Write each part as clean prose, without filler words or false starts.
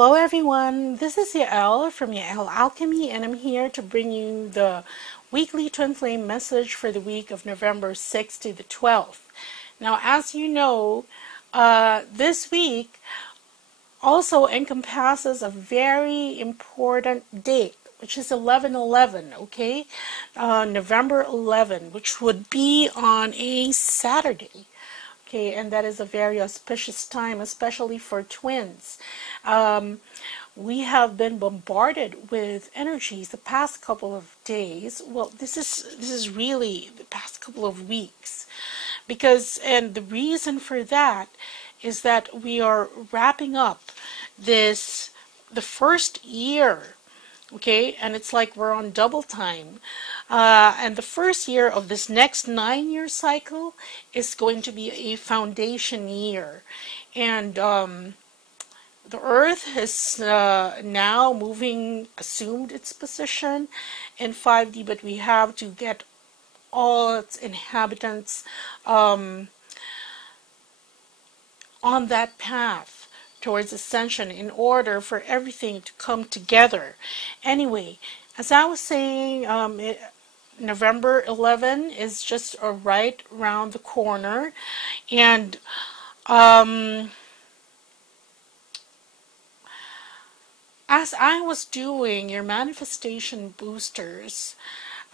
Hello everyone, this is Yael from Yael Alchemy, and I'm here to bring you the weekly Twin Flame message for the week of November 6th to the 12th. Now, as you know, this week also encompasses a very important date, which is 11/11, okay? November 11, which would be on a Saturday. Okay, and that is a very auspicious time, especially for twins. We have been bombarded with energies the past couple of days. Well, this is really the past couple of weeks, and the reason for that is that we are wrapping up the first year. Okay, and it's like we're on double time. And the first year of this next 9-year cycle is going to be a foundation year. And the Earth has now assumed its position in 5D, but we have to get all its inhabitants on that path towards ascension in order for everything to come together. Anyway, as I was saying, November 11 is just right around the corner, and as I was doing your manifestation boosters,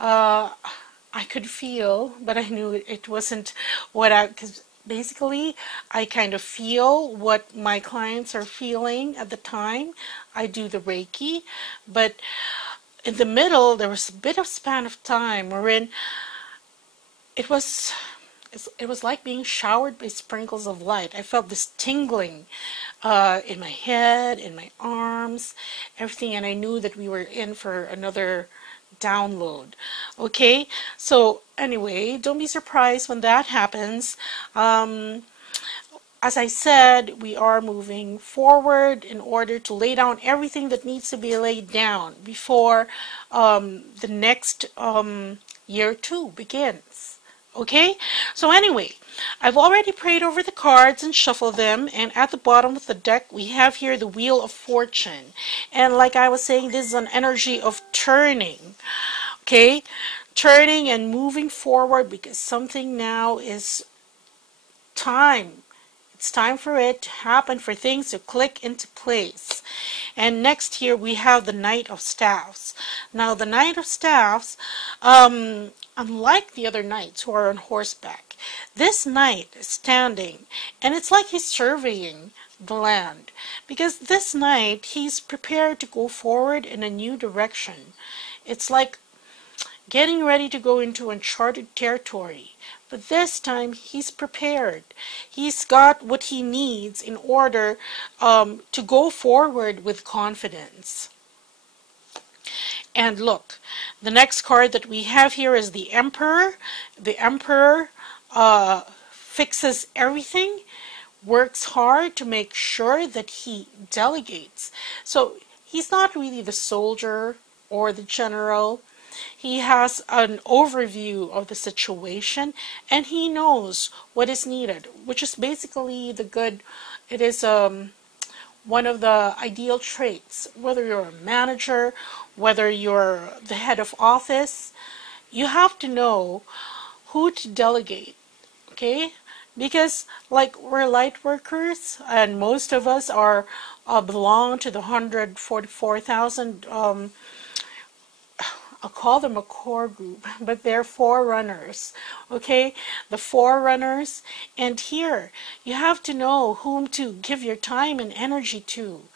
I could feel, but I knew it wasn't because basically, I kind of feel what my clients are feeling at the time. I do the Reiki, but in the middle, there was a bit of span of time wherein it was like being showered by sprinkles of light. I felt this tingling in my head, in my arms, everything, and I knew that we were in for another download. Okay, so anyway, don't be surprised when that happens. As I said, we are moving forward in order to lay down everything that needs to be laid down before the next year 2 begins. Okay, so anyway, I've already prayed over the cards and shuffled them, and at the bottom of the deck we have here the Wheel of Fortune. And like I was saying, this is an energy of turning. Okay, turning and moving forward, because something now is time. It's time for it to happen, for things to click into place. And next here we have the Knight of Staffs. Now the Knight of Staffs, unlike the other knights who are on horseback, this knight is standing, and it's like he's surveying the land, because this knight, he's prepared to go forward in a new direction. It's like getting ready to go into uncharted territory. But this time, he's prepared. He's got what he needs in order to go forward with confidence. And look, the next card that we have here is the Emperor. The Emperor fixes everything, works hard to make sure that he delegates. So he's not really the soldier or the general. He has an overview of the situation, and he knows what is needed, which is basically it is one of the ideal traits. Whether you're a manager, whether you're the head of office, you have to know who to delegate, okay? Because like we're light workers, and most of us belong to the 144,000 I'll call them a core group, but they're forerunners, okay? The forerunners. And here, you have to know whom to give your time and energy to.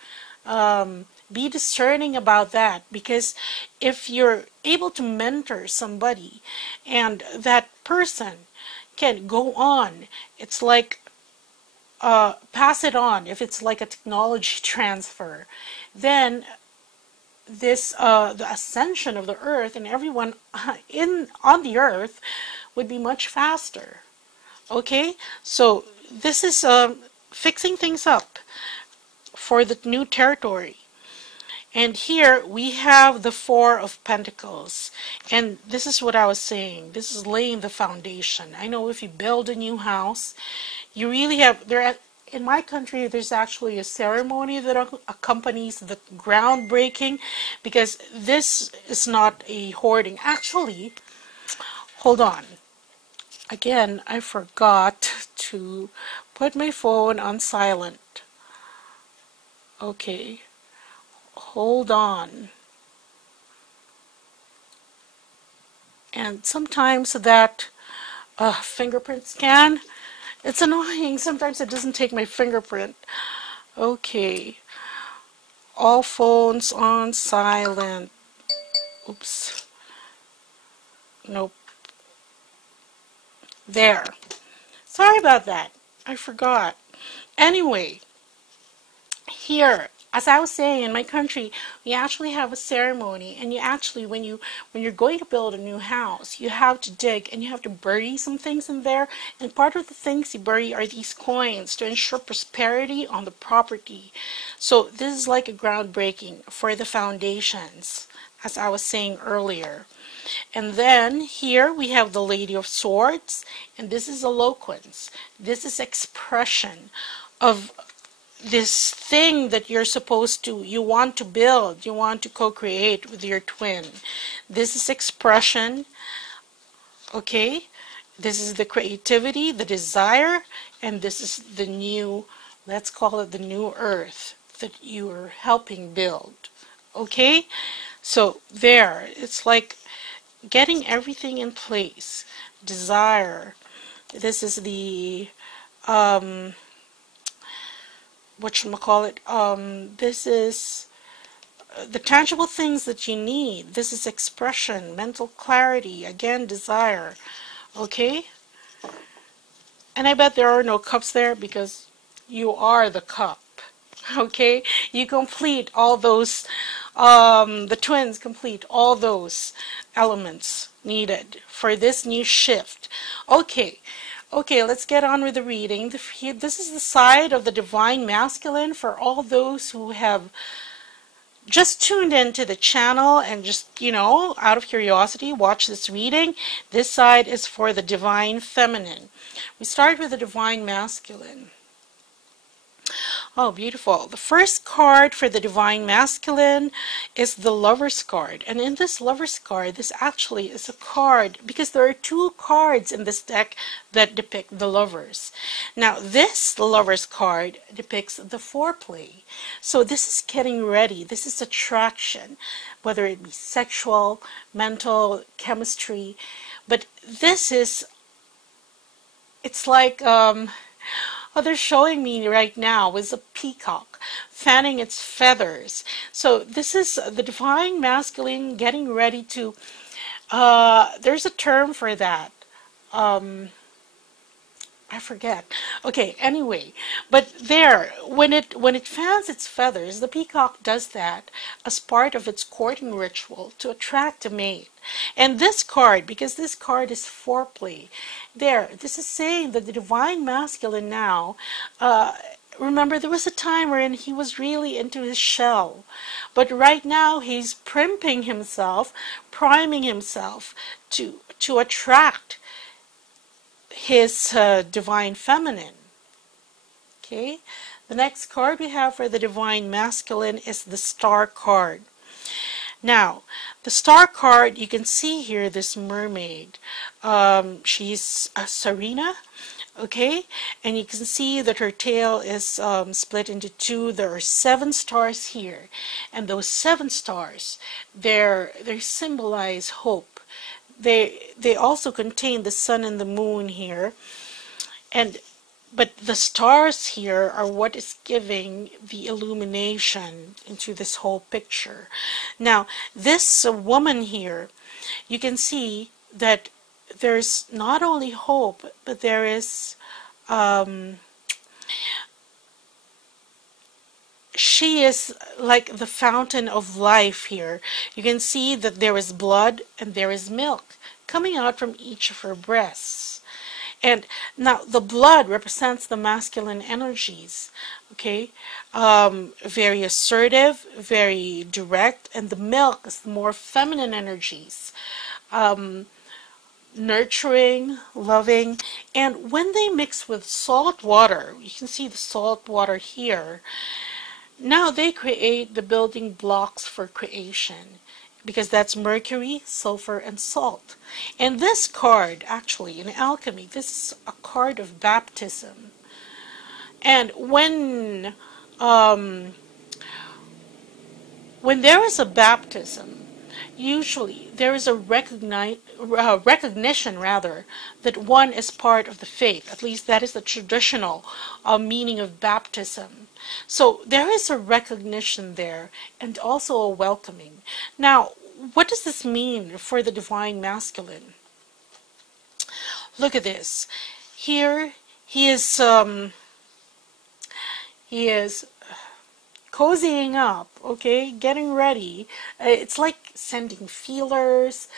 Be discerning about that, because if you're able to mentor somebody and that person can go on, it's like pass it on. If it's like a technology transfer, then the ascension of the earth and everyone on the earth would be much faster. Okay, so this is fixing things up for the new territory. And here we have the Four of Pentacles, and this is what I was saying. This is laying the foundation. I know if you build a new house, you really have in my country, there's actually a ceremony that accompanies the groundbreaking, because this is not a hoarding. Actually, hold on. Again, I forgot to put my phone on silent. Okay, hold on. And sometimes that fingerprint scan, it's annoying. Sometimes it doesn't take my fingerprint. Okay, all phones on silent. Oops. Nope. There. Sorry about that. I forgot. Anyway, here, as I was saying, in my country, we actually have a ceremony, and you actually, when you're going to build a new house, you have to dig and you have to bury some things in there. And part of the things you bury are these coins to ensure prosperity on the property. So this is like a groundbreaking for the foundations, as I was saying earlier. And then here we have the Lady of Swords, and this is eloquence. This is expression of this thing that you want to build, you want to co-create with your twin. This is expression, okay? This is the creativity, the desire, and this is the new, let's call it the new earth that you are helping build, okay? So there, it's like getting everything in place. Desire. This is the this is the tangible things that you need. This is expression, mental clarity, again, desire. Okay? And I bet there are no cups there because you are the cup. Okay? You complete all those, the twins complete all those elements needed for this new shift. Okay. Okay, let's get on with the reading. This is the side of the Divine Masculine for all those who have just tuned into the channel and just, you know, out of curiosity, watch this reading. This side is for the Divine Feminine. We start with the Divine Masculine. Oh, beautiful. The first card for the Divine Masculine is the Lover's card. And in this Lover's card, this actually is a card, because there are two cards in this deck that depict the lovers. Now, this Lover's card depicts the foreplay. So this is getting ready. This is attraction, whether it be sexual, mental, chemistry. But this is, it's like, what they're showing me right now is a peacock fanning its feathers. So this is the Divine Masculine getting ready to, there's a term for that. I forget. Okay, anyway, but there, when it fans its feathers, the peacock does that as part of its courting ritual to attract a mate. And this card, because this card is foreplay, there, this is saying that the Divine Masculine now, remember, there was a time wherein he was really into his shell, but right now he's priming himself to attract his Divine Feminine. Okay, the next card we have for the Divine Masculine is the Star card. Now, the Star card, you can see here this mermaid. She's Serena, okay, and you can see that her tail is split into two. There are 7 stars here, and those 7 stars, they symbolize hope. They also contain the sun and the moon here, but the stars here are what is giving the illumination into this whole picture. Now, this woman here, you can see that there's not only hope, but there is she is like the fountain of life here. You can see that there is blood and there is milk coming out from each of her breasts. And now the blood represents the masculine energies, okay? Very assertive, very direct, and the milk is the more feminine energies. nurturing, loving, and when they mix with salt water, you can see the salt water here, now they create the building blocks for creation, because that's mercury, sulfur, and salt. And this card, actually, in alchemy, this is a card of baptism. And when there is a baptism, usually there is a recognition rather, that one is part of the faith. At least that is the traditional meaning of baptism. So there is a recognition there, and also a welcoming. Now, what does this mean for the divine masculine? Look at this. Here he is cozying up, okay, getting ready. It's like sending feelers,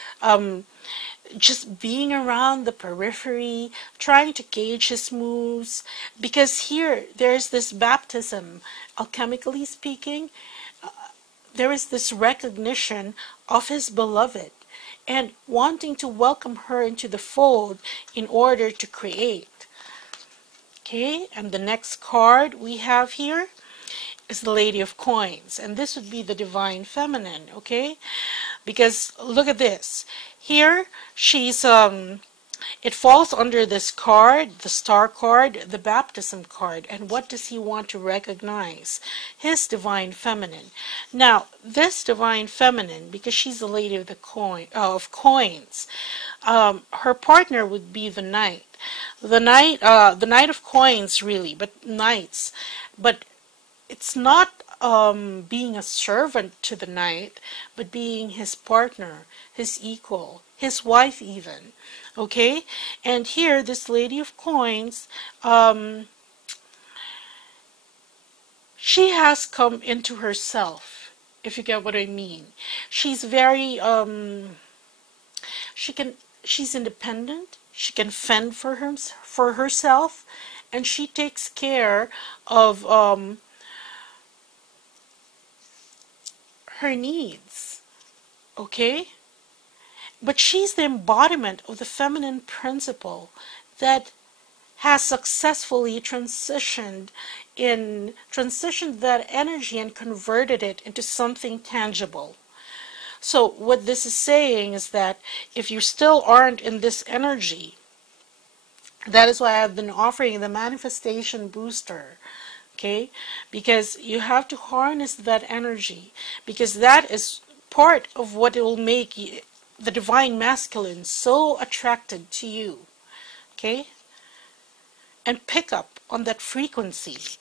just being around the periphery, trying to gauge his moves, because here there's this baptism, alchemically speaking. There is this recognition of his beloved and wanting to welcome her into the fold in order to create. Okay, and the next card we have here is the Lady of Coins, and this would be the divine feminine, okay? Because look at this. Here she's it falls under this card, the star card, the baptism card. And what does he want to recognize? His divine feminine. Now, this divine feminine, because she's the Lady of the Coins, her partner would be the Knight. The Knight of Coins, really, but Knights. But it's not being a servant to the Knight, but being his partner, his equal, his wife even. Okay? And here, this Lady of Coins, she has come into herself, if you get what I mean. She's very, she's independent, she can fend for herself, and she takes care of her needs, okay? But she's the embodiment of the feminine principle that has successfully transitioned that energy and converted it into something tangible. So what this is saying is that if you still aren't in this energy, that is why I've been offering the manifestation booster. Okay, because you have to harness that energy, because that is part of what will make the divine masculine so attracted to you. Okay, and pick up on that frequency.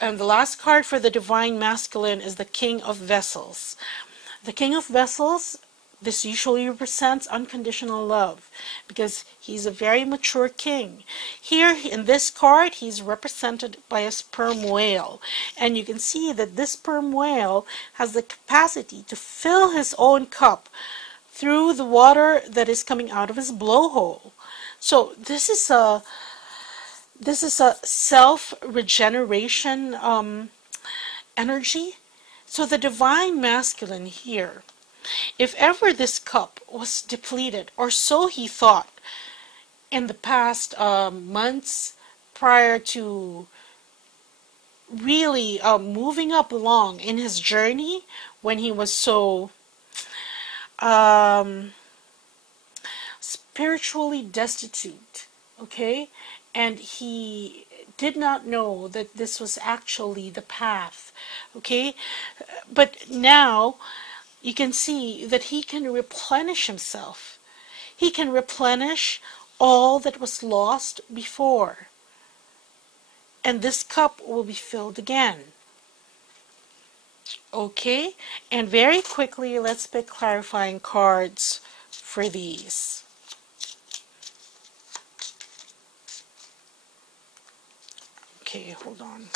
And the last card for the divine masculine is the King of Vessels. The King of Vessels, this usually represents unconditional love, because he's a very mature king. Here in this card, he's represented by a sperm whale. And you can see that this sperm whale has the capacity to fill his own cup through the water that is coming out of his blowhole. So this is a self-regeneration energy. So the divine masculine here, if ever this cup was depleted, or so he thought in the past months prior to really moving up along in his journey, when he was so spiritually destitute, okay, and he did not know that this was actually the path, okay, but now you can see that he can replenish himself. He can replenish all that was lost before. And this cup will be filled again. Okay, and very quickly, let's pick clarifying cards for these. Okay, hold on.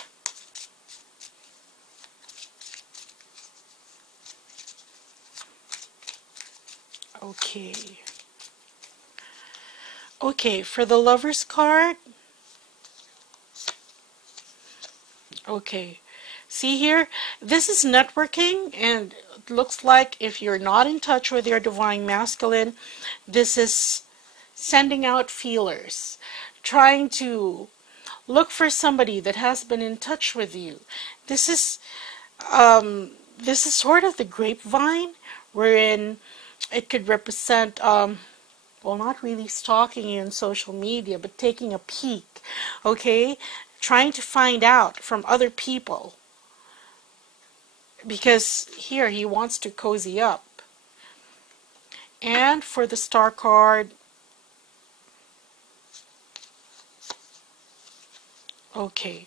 Okay. Okay, for the Lover's card. Okay. See here? This is networking, and it looks like if you're not in touch with your divine masculine, this is sending out feelers, trying to look for somebody that has been in touch with you. This is sort of the grapevine, wherein it could represent, well, not really stalking you on social media, but taking a peek, okay? Trying to find out from other people. Because here he wants to cozy up. And for the Star card, okay,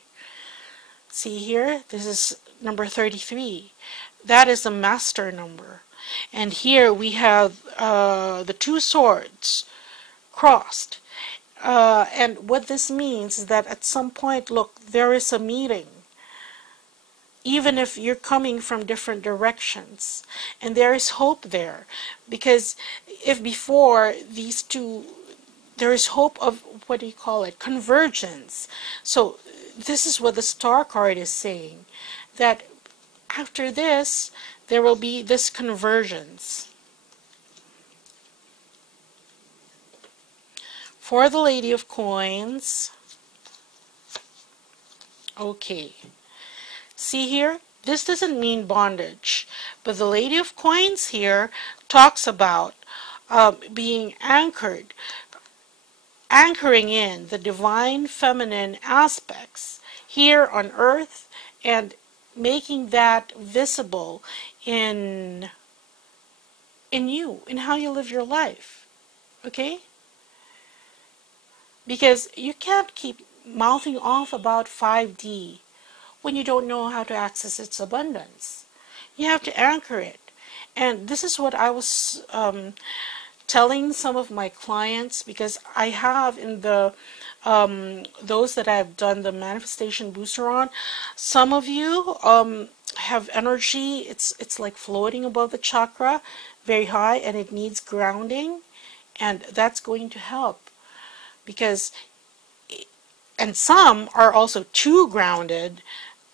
see here, this is number 33. That is a master number. And here we have the two swords crossed. And what this means is that at some point, look, there is a meeting. Even if you're coming from different directions. And there is hope there. Because if before these two, there is hope of, what do you call it, convergence. So this is what the Star card is saying. That after this, there will be this convergence. For the Lady of Coins, okay. See here, this doesn't mean bondage, but the Lady of Coins here talks about being anchored, anchoring in the divine feminine aspects here on earth and making that visible in you, in how you live your life, okay? Because you can't keep mouthing off about 5D when you don't know how to access its abundance. You have to anchor it. And this is what I was telling some of my clients, because I have in the those that I've done the manifestation booster on, some of you have energy, it's like floating above the chakra very high, and it needs grounding, and that's going to help. Because, and some are also too grounded,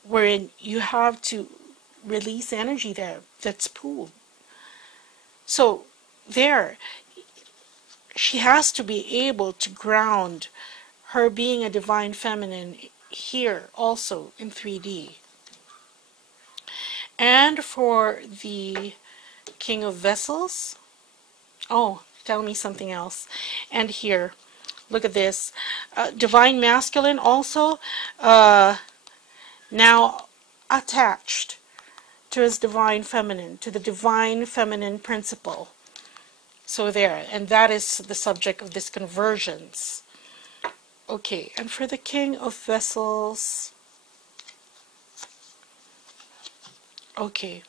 wherein you have to release energy there that's pooled. So there, she has to be able to ground her being a divine feminine here also in 3D. And for the King of Vessels, oh, tell me something else. And here, look at this. Divine Masculine also now attached to his Divine Feminine, to the Divine Feminine principle. So there, and that is the subject of this convergence. Okay, and for the King of Vessels, okay,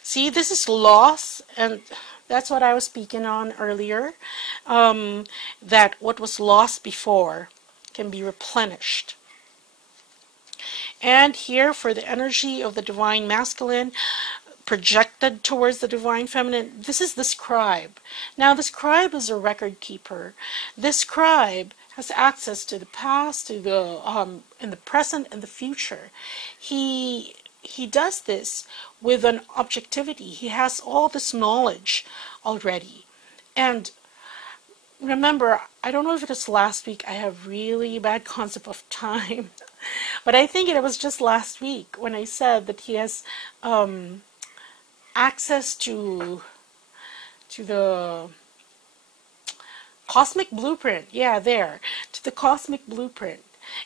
see, this is loss, and that's what I was speaking on earlier, that what was lost before can be replenished. And here for the energy of the Divine Masculine projected towards the Divine Feminine, this is the Scribe. Now the Scribe is a record keeper. This Scribe has access to the past, to the in the present and the future. He does this with an objectivity. He has all this knowledge already. And remember, I don't know if it was last week, I have really bad concept of time, but I think it was just last week when I said that he has access to the cosmic blueprint. Yeah, there, to the cosmic blueprint.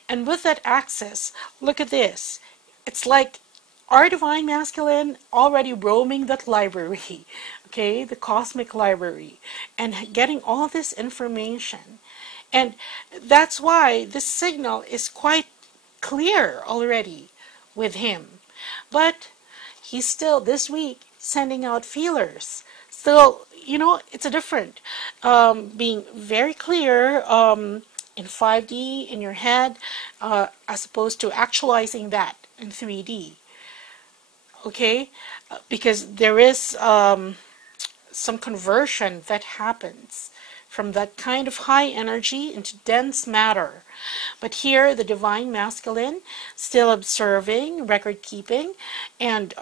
And with that access, look at this. It's like our Divine Masculine already roaming that library, okay, the cosmic library, and getting all this information. And that's why this signal is quite clear already with him. But he's still, this week, sending out feelers. So, you know, it's a different, being very clear in 5D in your head, as opposed to actualizing that in 3D. Okay, because there is some conversion that happens from that kind of high energy into dense matter. But here, the Divine Masculine, still observing, record keeping, and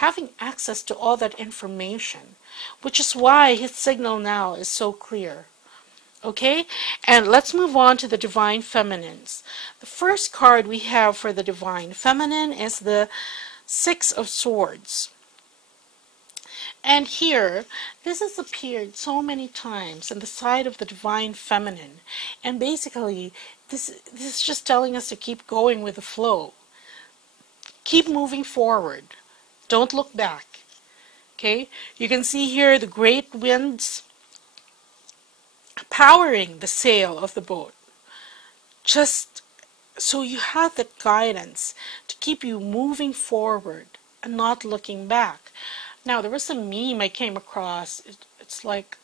having access to all that information, which is why his signal now is so clear. Okay, and let's move on to the Divine Feminines. The first card we have for the Divine Feminine is the Six of Swords. And here, this has appeared so many times on the side of the Divine Feminine. And basically, this is just telling us to keep going with the flow. Keep moving forward. Don't look back. Okay, you can see here the great winds powering the sail of the boat. Just so you have that guidance to keep you moving forward and not looking back. Now, there was a meme I came across. It's like,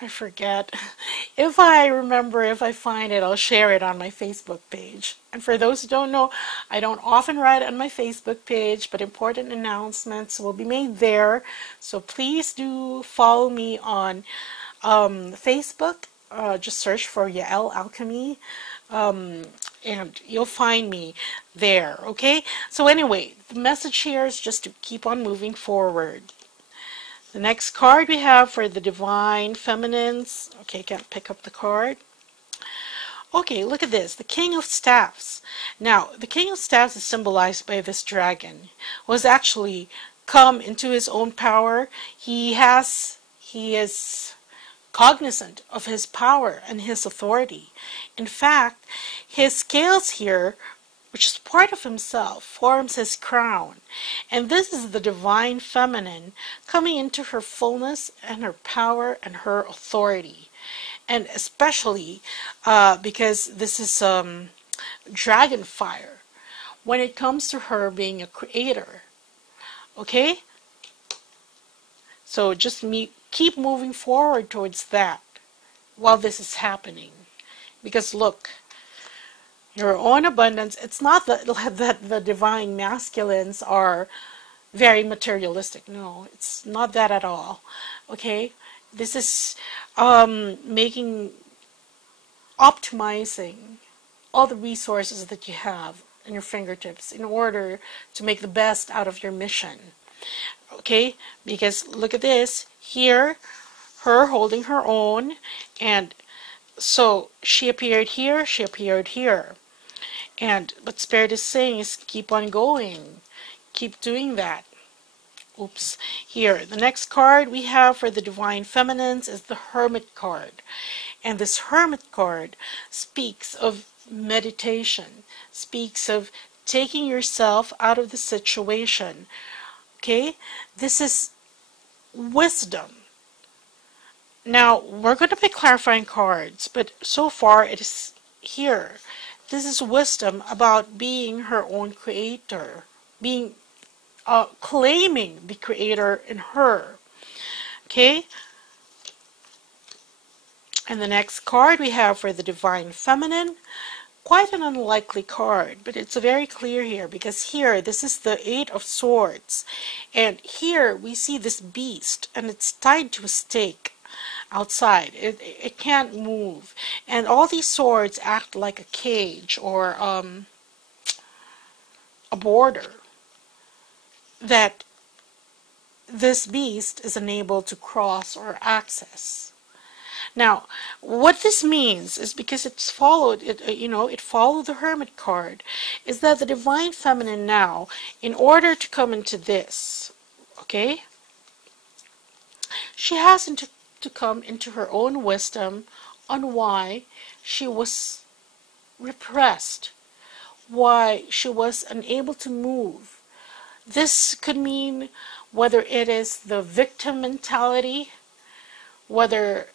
I forget. If I remember, if I find it, I'll share it on my Facebook page. And for those who don't know, I don't often write on my Facebook page, but important announcements will be made there. So please do follow me on Facebook. Just search for Yael Alchemy, and you'll find me there. Okay? So anyway, the message here is just to keep on moving forward. The next card we have for the Divine Feminines. Okay, can't pick up the card. Okay, look at this. The King of Staffs. Now, the King of Staffs is symbolized by this dragon. Was actually come into his own power. He is cognizant of his power and his authority. In fact, his scales here, which is part of himself, forms his crown. And this is the Divine Feminine coming into her fullness and her power and her authority. And especially because this is dragon fire, when it comes to her being a creator. Okay? So just keep moving forward towards that while this is happening. Because look, your own abundance, it's not that the divine masculines are very materialistic. No, it's not that at all. Okay? This is optimizing all the resources that you have in your fingertips in order to make the best out of your mission. Okay? Because look at this. Here, her holding her own, and so she appeared here, she appeared here. And what Spirit is saying is keep on going. Keep doing that. Oops. Here, the next card we have for the Divine Feminines is the Hermit card. And this Hermit card speaks of meditation, speaks of taking yourself out of the situation. Okay? This is wisdom. Now, we're going to be clarifying cards, but so far it is here. This is wisdom about being her own creator, being claiming the creator in her. Okay? And the next card we have for the Divine Feminine, quite an unlikely card, but it's very clear here, because here, this is the Eight of Swords. And here we see this beast, and it's tied to a stake outside. It can't move. And all these swords act like a cage or a border that this beast is unable to cross or access. Now, what this means is, because it's followed, it followed the Hermit card, is that the Divine Feminine now, in order to come into this, okay, she has to come into her own wisdom on why she was repressed, why she was unable to move. This could mean whether it is the victim mentality, whether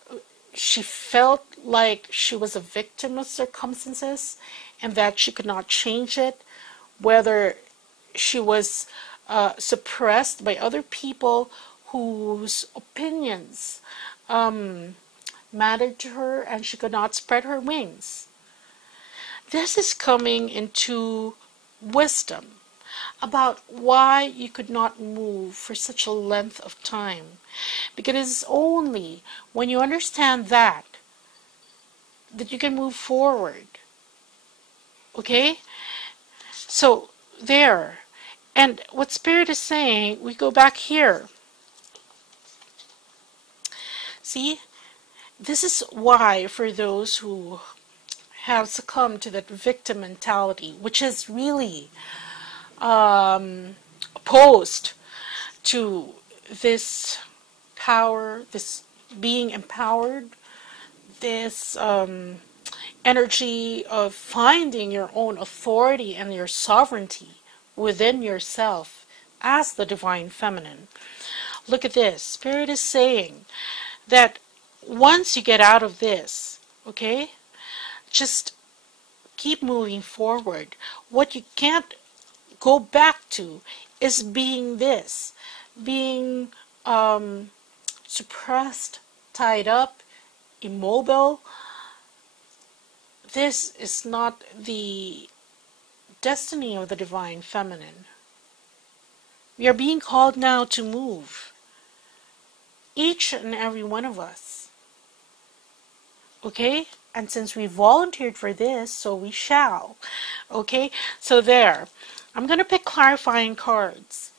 she felt like she was a victim of circumstances and that she could not change it, whether she was suppressed by other people whose opinions mattered to her and she could not spread her wings. This is coming into wisdom about why you could not move for such a length of time. Because it's only when you understand that you can move forward. Okay? So, there. And what Spirit is saying, we go back here. See, this is why for those who have succumbed to that victim mentality, which is really opposed to this power, this being empowered, this energy of finding your own authority and your sovereignty within yourself as the divine feminine. Look at this. Spirit is saying that once you get out of this, okay, just keep moving forward. What you can't go back to is being this, being suppressed, tied up, immobile. This is not the destiny of the divine feminine. We are being called now to move. Each and every one of us. Okay? And since we volunteered for this, so we shall. Okay? So there. I'm going to pick clarifying cards.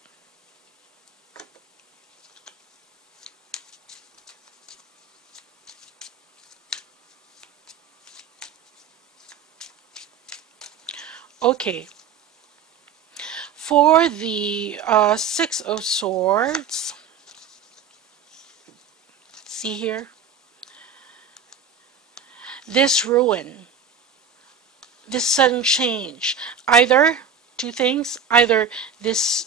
Okay. For the Six of Swords, see here, this ruin, this sudden change, either two things, either this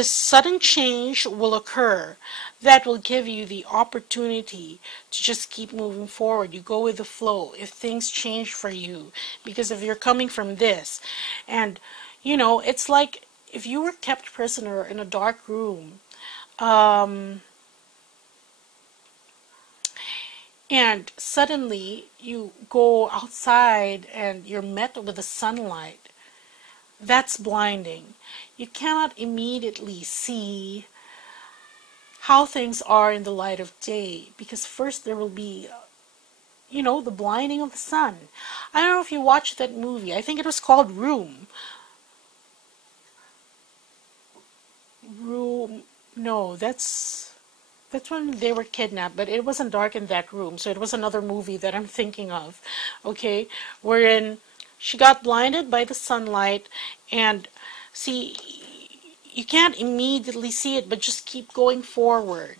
sudden change will occur that will give you the opportunity to just keep moving forward. You go with the flow if things change for you, because if you're coming from this, and you know, it's like if you were kept prisoner in a dark room, and suddenly you go outside and you're met with the sunlight. That's blinding. You cannot immediately see how things are in the light of day, because first there will be, you know, the blinding of the sun. I don't know if you watched that movie. I think it was called Room. No, that's when they were kidnapped, but it wasn't dark in that room, so it was another movie that I'm thinking of, okay, wherein she got blinded by the sunlight, and see, you can't immediately see it, but just keep going forward.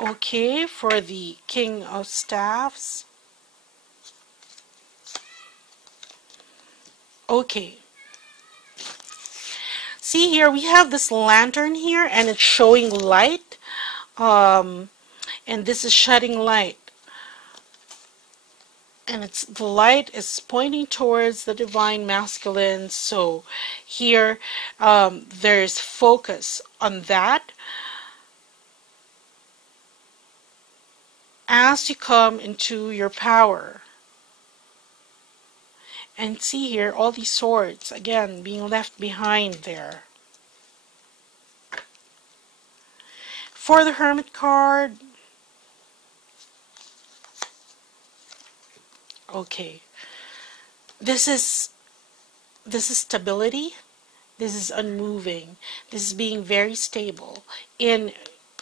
Okay, for the King of Staffs. Okay. See here, we have this lantern here, and it's showing light, and this is shedding light. And the light is pointing towards the divine masculine, so here there's focus on that. As you come into your power. And see here, all these swords, again, being left behind there. For the Hermit card, okay, this is stability, this is unmoving, this is being very stable in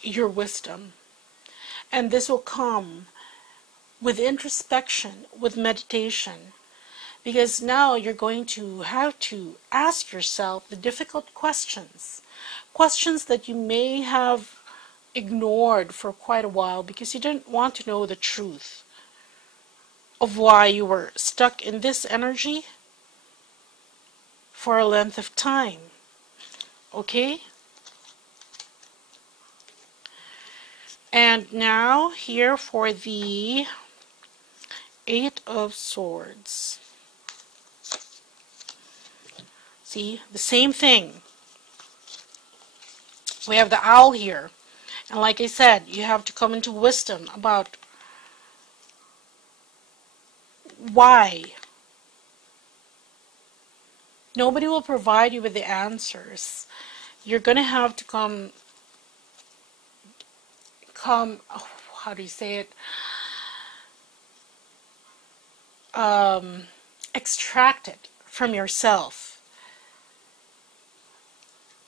your wisdom. And this will come with introspection, with meditation. Because now you're going to have to ask yourself the difficult questions. Questions that you may have ignored for quite a while because you didn't want to know the truth of why you were stuck in this energy for a length of time. Okay? And now here for the Eight of Swords. See, the same thing. We have the owl here. And like I said, you have to come into wisdom about why. Nobody will provide you with the answers. You're going to have to come, oh, how do you say it? Extract it from yourself.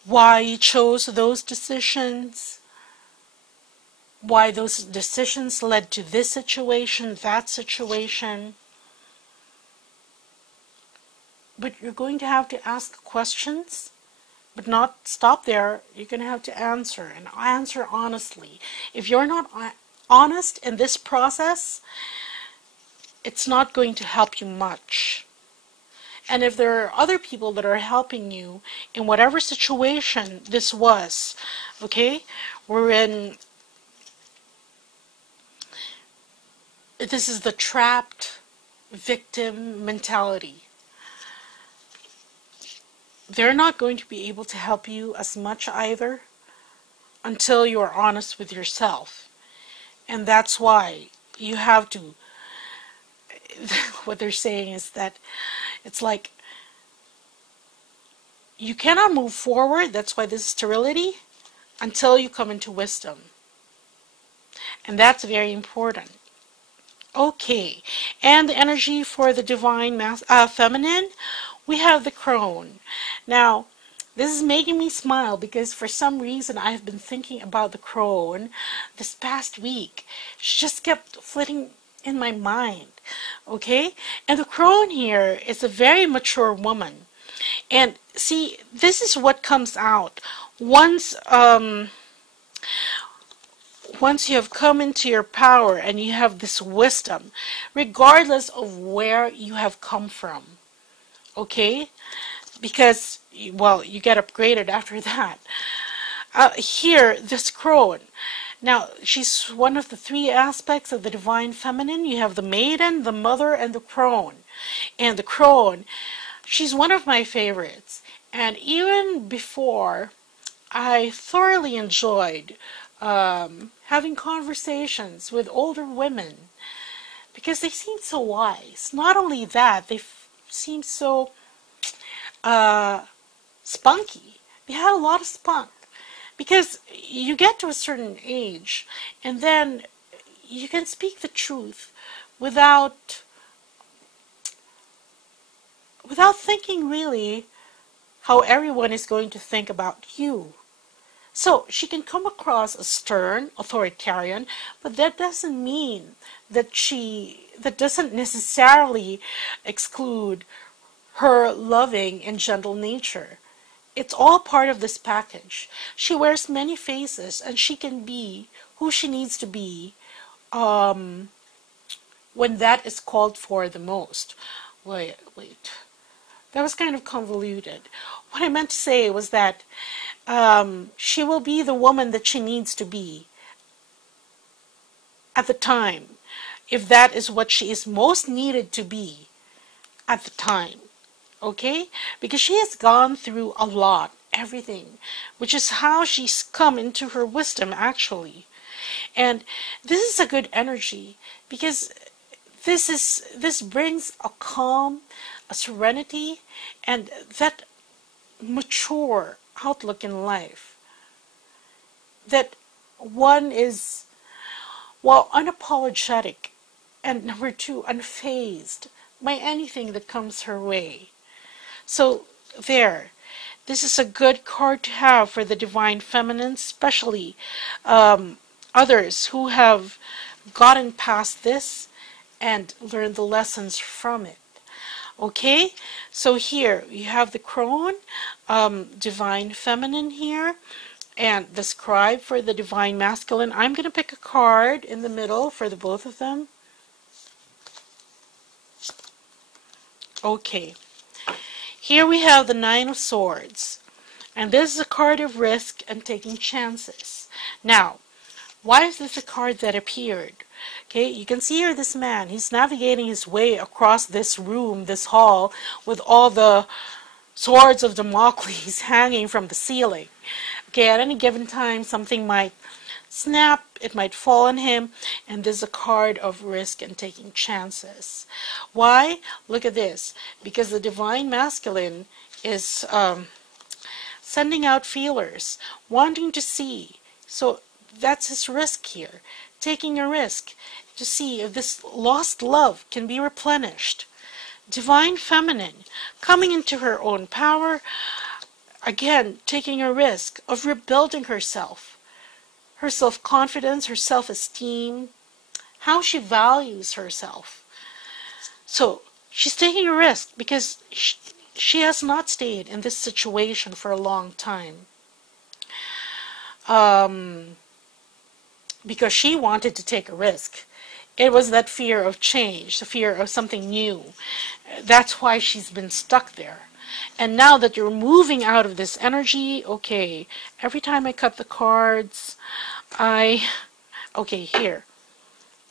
why you chose those decisions, why those decisions led to this situation, that situation. But you're going to have to ask questions, but not stop there. You're going to have to answer, and answer honestly. If you're not honest in this process, it's not going to help you much. And if there are other people that are helping you in whatever situation this was, okay, we're in, this is the trapped victim mentality. They're not going to be able to help you as much either until you're honest with yourself. And that's why you have to, what they're saying is that it's like you cannot move forward, that's why this is sterility, until you come into wisdom. And that's very important. Okay, and the energy for the divine feminine, we have the crone. Now, this is making me smile because for some reason I've been thinking about the crone this past week. She just kept flitting in my mind, okay? And the crone here is a very mature woman. And see, this is what comes out once you have come into your power and you have this wisdom, regardless of where you have come from, okay? Because, well, you get upgraded after that. Here, this crone. Now, she's one of the three aspects of the divine feminine. You have the maiden, the mother, and the crone. And the crone, she's one of my favorites. And even before, I thoroughly enjoyed having conversations with older women because they seem so wise. Not only that, they seem so spunky. They have a lot of spunk. Because you get to a certain age, and then you can speak the truth without thinking really how everyone is going to think about you. So she can come across as stern, authoritarian, but that doesn't mean that that doesn't necessarily exclude her loving and gentle nature. It's all part of this package. She wears many faces, and she can be who she needs to be when that is called for the most. Wait. That was kind of convoluted. What I meant to say was that she will be the woman that she needs to be at the time, if that is what she is most needed to be at the time. Okay? Because she has gone through a lot, everything, which is how she's come into her wisdom, actually. And this is a good energy because this brings a calm, a serenity, and that mature outlook in life. That one is, well, unapologetic, and number two, unfazed by anything that comes her way. So there, this is a good card to have for the divine feminine, especially others who have gotten past this and learned the lessons from it. Okay, so here you have the crone, divine feminine here, and the scribe for the divine masculine. I'm going to pick a card in the middle for the both of them. Okay. Here we have the Nine of Swords, and this is a card of risk and taking chances. Now, why is this a card that appeared? Okay, you can see here this man, he's navigating his way across this room, this hall, with all the swords of Damocles hanging from the ceiling. Okay, at any given time, something might snap, it might fall on him, and this is a card of risk and taking chances. Why? Look at this. Because the divine masculine is sending out feelers, wanting to see. So that's his risk here. Taking a risk to see if this lost love can be replenished. Divine feminine, coming into her own power, again, taking a risk of rebuilding herself, her self-confidence, her self-esteem, how she values herself. So she's taking a risk because she has not stayed in this situation for a long time. Because she wanted to take a risk. It was that fear of change, the fear of something new. That's why she's been stuck there. And now that you're moving out of this energy, okay, every time I cut the cards, okay, here.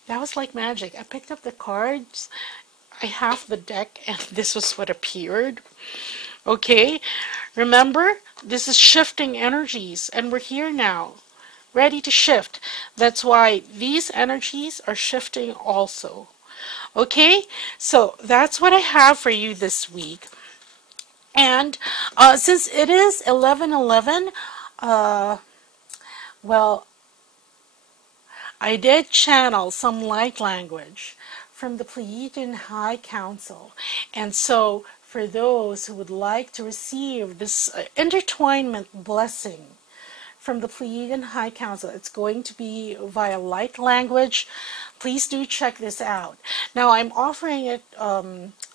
That was like magic. I picked up the cards, I halved the deck, and this was what appeared. Okay, remember, this is shifting energies, and we're here now, ready to shift. That's why these energies are shifting also. Okay, so that's what I have for you this week. And since it is 11/11, well, I did channel some light language from the Pleiadian High Council. And so for those who would like to receive this intertwinement blessing from the Pleiadian High Council, it's going to be via light language. Please do check this out. Now I'm offering it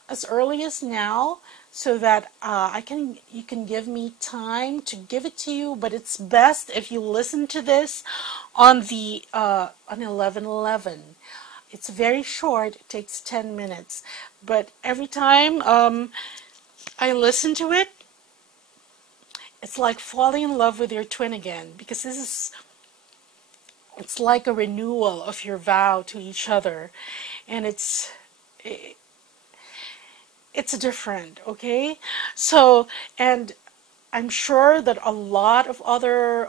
as early as now, so that you can give me time to give it to you. But it's best if you listen to this on 11/11. It's very short. It takes 10 minutes. But every time I listen to it, it's like falling in love with your twin again, because it's like a renewal of your vow to each other, and it's different, okay? So, and I'm sure that a lot of other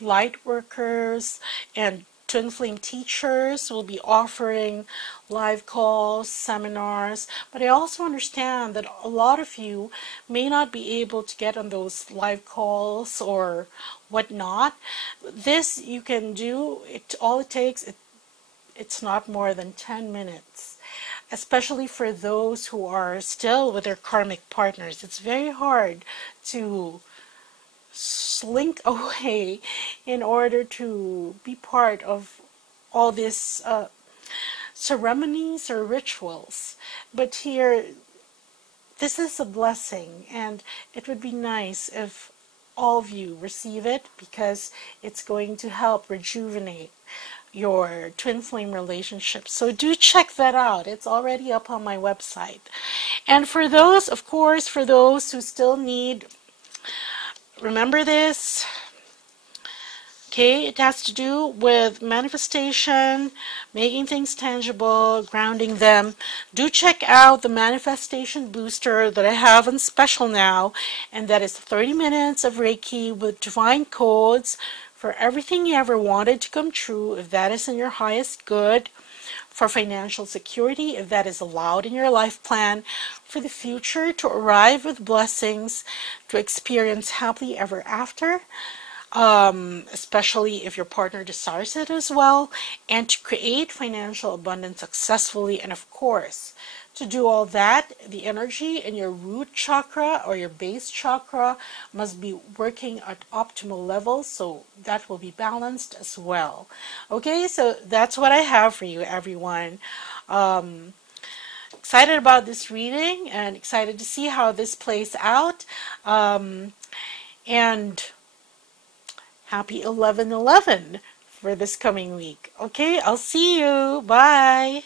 light workers and twin flame teachers will be offering live calls, seminars, but I also understand that a lot of you may not be able to get on those live calls or whatnot. This you can do, all it takes, it's not more than 10 minutes. Especially for those who are still with their karmic partners. It's very hard to slink away in order to be part of all these ceremonies or rituals. But here, this is a blessing, and it would be nice if all of you receive it, because it's going to help rejuvenate your twin flame relationship. So do check that out. It's already up on my website. And for those, of course, for those who still need, remember this, okay, it has to do with manifestation, making things tangible, grounding them. Do check out the manifestation booster that I have on special now, and that is 30 minutes of Reiki with divine codes for everything you ever wanted to come true, if that is in your highest good, for financial security, if that is allowed in your life plan, for the future to arrive with blessings, to experience happily ever after, especially if your partner desires it as well, and to create financial abundance successfully. And of course, to do all that, the energy in your root chakra or your base chakra must be working at optimal levels, so that will be balanced as well. Okay, so that's what I have for you, everyone. Excited about this reading and excited to see how this plays out. And happy 11/11 for this coming week. Okay, I'll see you. Bye.